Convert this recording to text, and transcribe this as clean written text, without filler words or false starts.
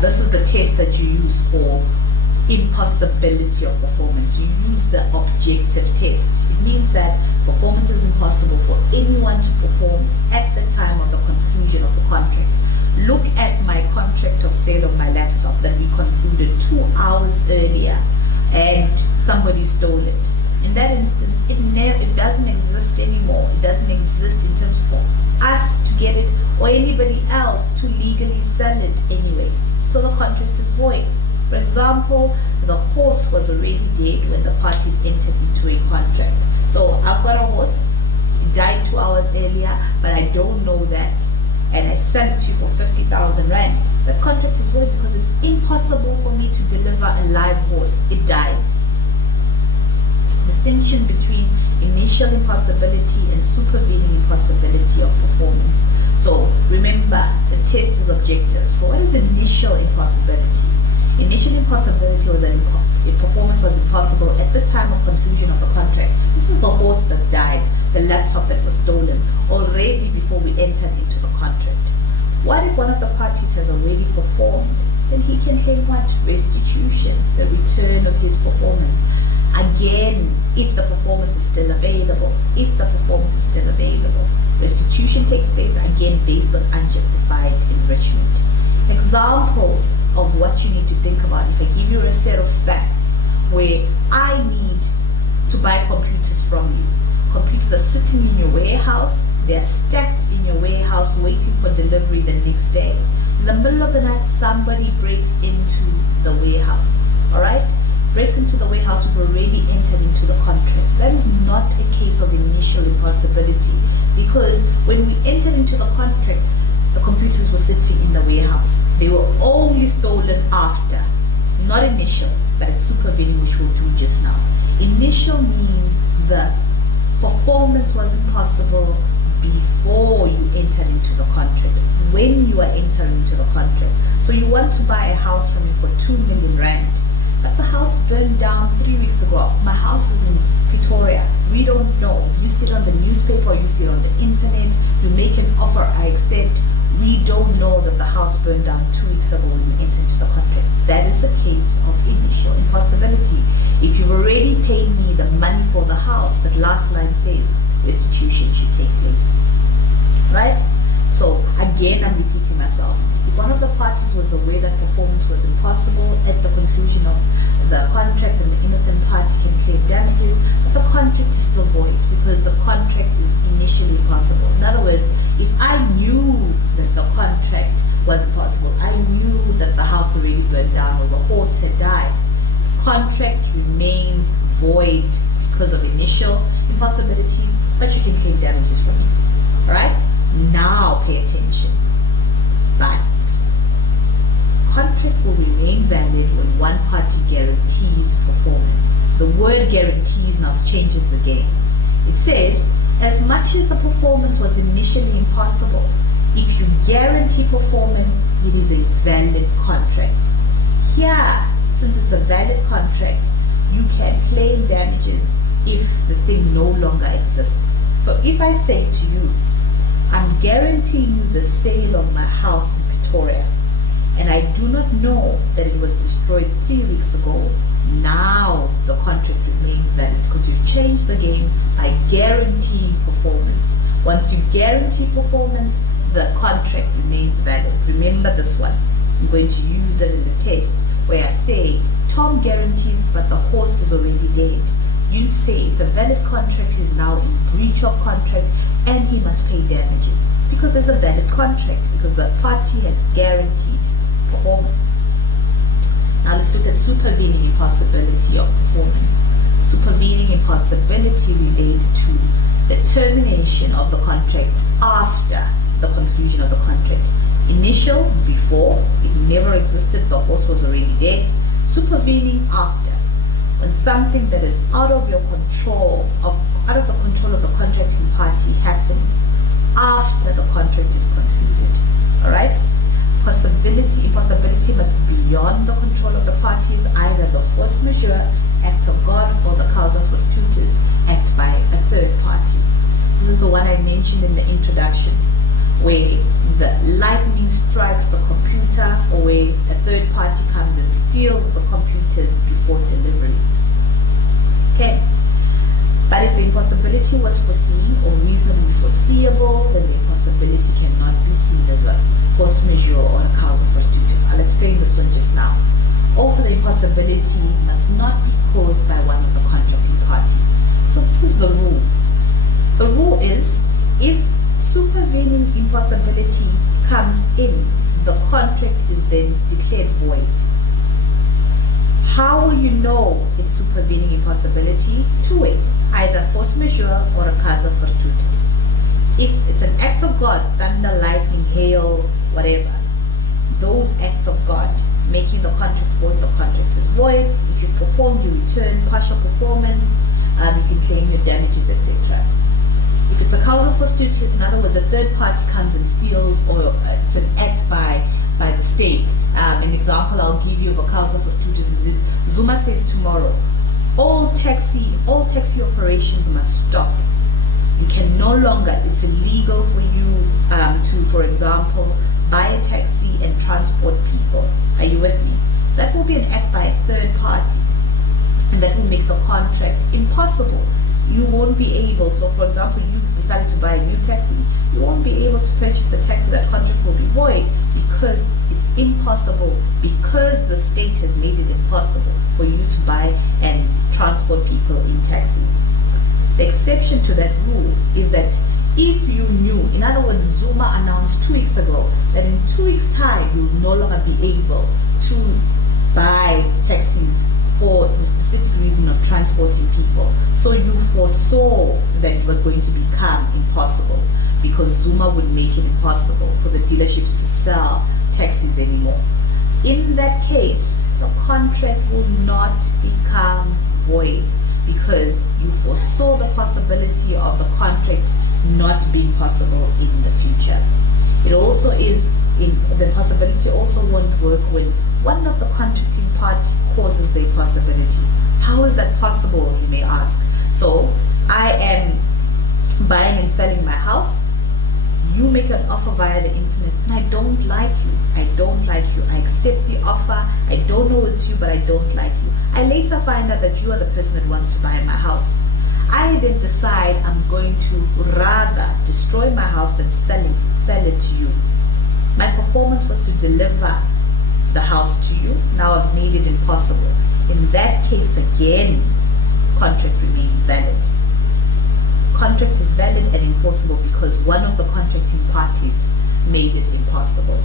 this is the test that you use for impossibility of performance. You use the objective test. It means that performance is impossible for anyone to perform at the time of the conclusion of the contract. Look at my contract of sale of my laptop that we concluded 2 hours earlier, and somebody stole it. In that instance, it doesn't exist anymore. It doesn't exist in terms for us to get it or anybody else to legally sell it anyway. So the contract is void. For example, the horse was already dead when the parties entered into a contract. So I've got a horse, it died 2 hours earlier, but I don't know that, and I sell it to you for 50,000 rand. The contract is void because it's impossible for me to deliver a live horse. It died. Distinction between initial impossibility and supervening impossibility of performance. So remember, the test is objective. So what is initial impossibility? Initial impossibility was a performance was impossible at the time of conclusion of the contract. This is the horse that died, the laptop that was stolen, already before we entered into the contract. What if one of the parties has already performed? Then he can claim what? Restitution, the return of his performance. Again, if the performance is still available. If the performance is still available. Restitution takes place again based on unjustified enrichment. Examples of what you need to think about. If I give you a set of facts where I need to buy computers from you. Computers are sitting in your warehouse. They're stacked in your warehouse waiting for delivery the next day. In the middle of the night, somebody breaks into the warehouse. Alright? Breaks into the warehouse. We've already entered into the contract. That is not a case of initial impossibility, because when we entered into the contract, the computers were sitting in the warehouse. They were only stolen after. Not initial, but it's supervening, which we'll do just now. Initial means the performance was impossible before you entered into the contract, when you are entering into the contract. So you want to buy a house from me for 2 million rand, but the house burned down 3 weeks ago. My house is in Pretoria. We don't know. You see it on the newspaper, or you see it on the internet, you make an offer, I accept. We don't know that the house burned down 2 weeks ago when we entered into the contract. That is a case of initial impossibility. If you've already paid me the money for the house, that last line says restitution should take place. Right? So again, I'm repeating myself. If one of the parties was aware that performance was impossible at the conclusion of the contract, then the innocent party can claim damages, but the contract is still void because the contract is initially impossible. In other words, if I knew that the contract was impossible, I knew that the house already burned down or the horse had died, contract remains void because of initial impossibilities, but you can claim damages from it. Alright? Now pay attention. But contract will remain valid when one party guarantees performance. The word guarantees now changes the game. It says, as much as the performance was initially impossible, if you guarantee performance, it is a valid contract. Here, since it's a valid contract, you can claim damages if the thing no longer exists. So if I say to you, I'm guaranteeing you the sale of my house in Pretoria, and I do not know that it was destroyed 3 weeks ago, now the contract remains valid because you've changed the game by guaranteeing performance. Once you guarantee performance, the contract remains valid. Remember this one. I'm going to use it in the test where I say, Tom guarantees, but the horse is already dead. You say it's a valid contract, he's now in breach of contract, and he must pay damages because there's a valid contract, because the party has guaranteed performance. Now let's look at supervening impossibility of performance. Supervening impossibility relates to the termination of the contract after the conclusion of the contract. Initial, before, it never existed, the horse was already dead. Supervening, after, when something that is out of your control, out of the control of the contracting party happens after the contract is concluded. Alright? Impossibility must be beyond the control of the parties, either the force majeure, act of God, or the causa fortuitus, act by a third party. This is the one I mentioned in the introduction, where the lightning strikes the computer, or where a third creditors before delivery. Okay. But if the impossibility was foreseen or reasonably foreseeable, then the impossibility cannot be seen as a force majeure or a causa fortuitus. I'll explain this one just now. Also, the impossibility must not be caused by one of the contracting parties. So this is the rule. The rule is, if supervening impossibility comes in, the contract is then declared void. How will you know it's supervening impossibility? Two ways, either force majeure or a causa fortuitus. If it's an act of God, thunder, lightning, hail, whatever, those acts of God making the contract void, the contract is void. If you've performed, you return partial performance, you can claim your damages, etc. If it's a causa fortuitus, in other words, a third party comes and steals, or it's an act by the state. An example I'll give you of a causa fortuitus is if Zuma says tomorrow, all taxi operations must stop. You can no longer, it's illegal for you to, for example, buy a taxi and transport people. Are you with me? That will be an act by a third party, and that will make the contract impossible. You won't be able, so for example, you've decided to buy a new taxi, you won't be able to purchase the taxi. That contract will be void because it's impossible, because the state has made it impossible for you to buy and transport people in taxis. The exception to that rule is that if you knew, in other words, Zuma announced 2 weeks ago that in 2 weeks' time you will no longer be able to buy taxis for the specific reason of transporting people. So you foresaw that it was going to become impossible because Zuma would make it impossible for the dealerships to sell taxis anymore. In that case, the contract will not become void because you foresaw the possibility of the contract not being possible in the future. It also is, the possibility also won't work when one of the contracting party causes the impossibility. How is that possible, you may ask? So I am buying and selling my house. You make an offer via the internet and I don't like you. I don't like you. I accept the offer. I don't know it's you, but I don't like you. I later find out that you are the person that wants to buy my house. I then decide I'm going to rather destroy my house than sell it to you. My performance was to deliver the house to you. Now I've made it impossible. In that case again, contract remains valid. Contract is valid and enforceable because one of the contracting parties made it impossible.